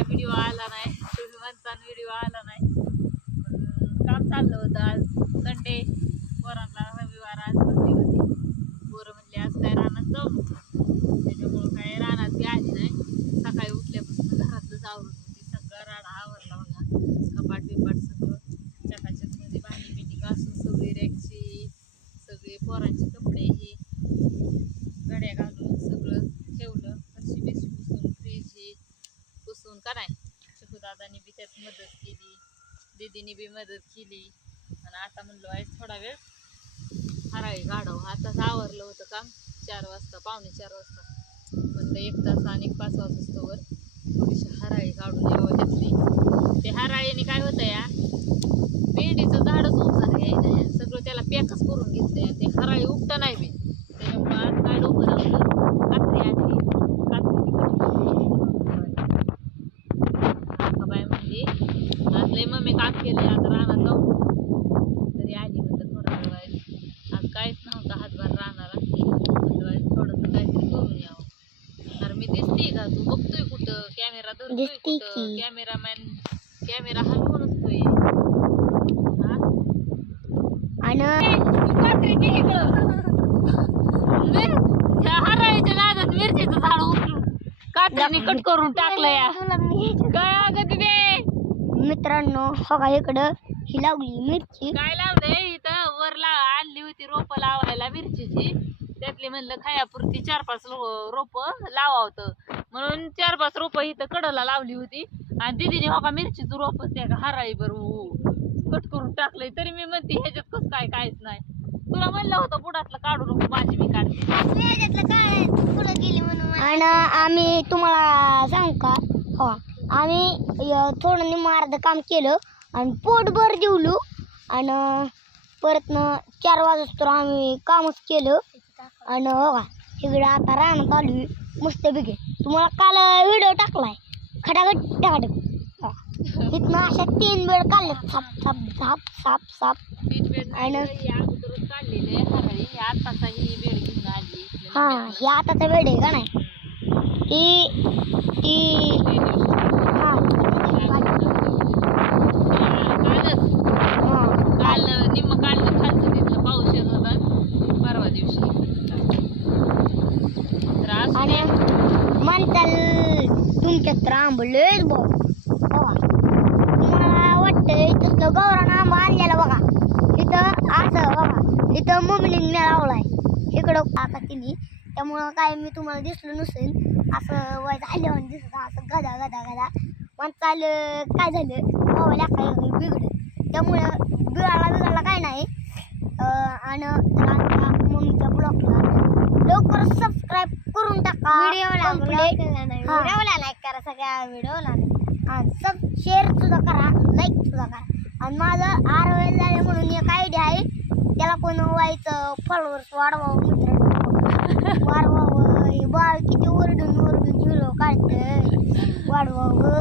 काय व्हिडिओ आला नाही, तुम्ही म्हणता व्हिडिओ आला नाही. काम चाललं होतं. आज संडे, पोरांना रविवार, आज सुट्टी होती. पोरं म्हणले आज काय रानात जाऊ नको, त्याच्यामुळं काय रानात बी आली नाही. सकाळी उठल्यापासून घरातलंच आवरून होती. सगळं राडा आवरला बघा, कपाट बिपाट सगळं चकाचक मध्ये भांडी बिंडी घासून सगळी रॅकची सगळे पोरांचे कपडे हे गड्या घालून सगळं ठेवलं. फरशी बिरशी पुसून फ्रीज हे पुसून का नाही. दादानी बी त्यात मदत केली, दीदीने बी मदत केली. आणि आता म्हणलो आहे थोडा वेळ हराळी काढावं. आताच आवरलं होतं काम 4 वाजता, पावणे 4 वाजता. म्हणलं 1 तास आणि 5 वाजतोवर थोडीशी हराळी काढून यावं त्यातली. ते हराळीने काय होतं या भेंडीचं झाडच उंचार घ्यायचं, सगळं त्याला पॅकच करून घेतलंय. ते हराळी उपटा नाही बी, त्याच्यामुळं आज काय डोकं लावलं, कात्री आणली. बाय म्हणली आज लय मम्मी काम केले, आता रानात जाऊ. तरी आली म्हणलं थोडा वेळ. आज काहीच नव्हतं हातभार रानाला, म्हणलं थोडंसं काहीतरी करून यावं. अरे मी दिसते का, तू बघतोय कुठं, कॅमेरा धरतोय कुठं, कॅमेरामॅन कॅमेरा हलवूनच तोय. हराळीच्या नादात मिरचीचं झाड उचलून कात्रीने कट करून टाकलं या. काय अगं तिथे मित्रांनो, बघा इकडं ही लावली मिरची. काय लावलंय इथं वर आणली होती रोप लावायला मिरचीची. त्यातली म्हणलं खायापुरती 4-5 रोप लावावतं म्हणून 4-5 रोप इथं कडला लावली होती. आणि दीदीने बघा मिरचीचं रोप त्या हराळी बरोबर कट करून टाकलंय. तरी मी म्हणते ह्याच्यात कसं काय, काहीच नाही. तुला म्हणलं होतं बुडातलं काढू नको, माझी मी काढते. आणि आम्ही तुम्हाला सांगू का, हो आम्ही थोडं निम्म काम केलं आणि पोटभर जेवलो. आणि परत 4 वाजता तर आम्ही कामच केलं. आणि हो का इकडे आता रानात आली मस्तपैकी. तुम्हाला काल व्हिडिओ टाकलाय खटाखट. इथनं अशा 3 बेड काढले, साप साप साप साप साप. 3 बेड अगोदरच काढलेले हराळी. आताचा ही बेड घेऊन आली. हा हे आताचा बेड आहे का नाही, ती हा काल निम्म काढलं खालचं, तिथलं पाऊस येत होता परवा दिवशी. आणि म्हणताल तुमच्या तर आंबलेच बघ. तुम्हाला वाटतंय तसलं गौरान आंबा आणलेला बघा. इथं असं बघा, इथं मम्मीने लावलाय इकडं आता तिने. त्यामुळं काय मी तुम्हाला दिसलं नसेल, असं वाईट आल्यावर दिसत असं गदा गदा गदा. म्हणताल काय झालं मोबाईल काय बिघडलं, त्यामुळं बिघाडला काय नाही. आणि मम्मीच्या ब्लॉगला लवकर सबस्क्राईब करून टाका. व्हिडिओला लाईक करा, सगळ्या व्हिडिओला शेअर सुद्धा करा, लाईक सुद्धा करा. आणि माझं ROL झालं म्हणून एक आयडिया आहे, त्याला कोण व्हायचं फॉलोअर्स वाढवावं मित्रांनो, वाढवावं. बाळ किती ओरडून व्हिडिओ काढतंय, वाढवावं.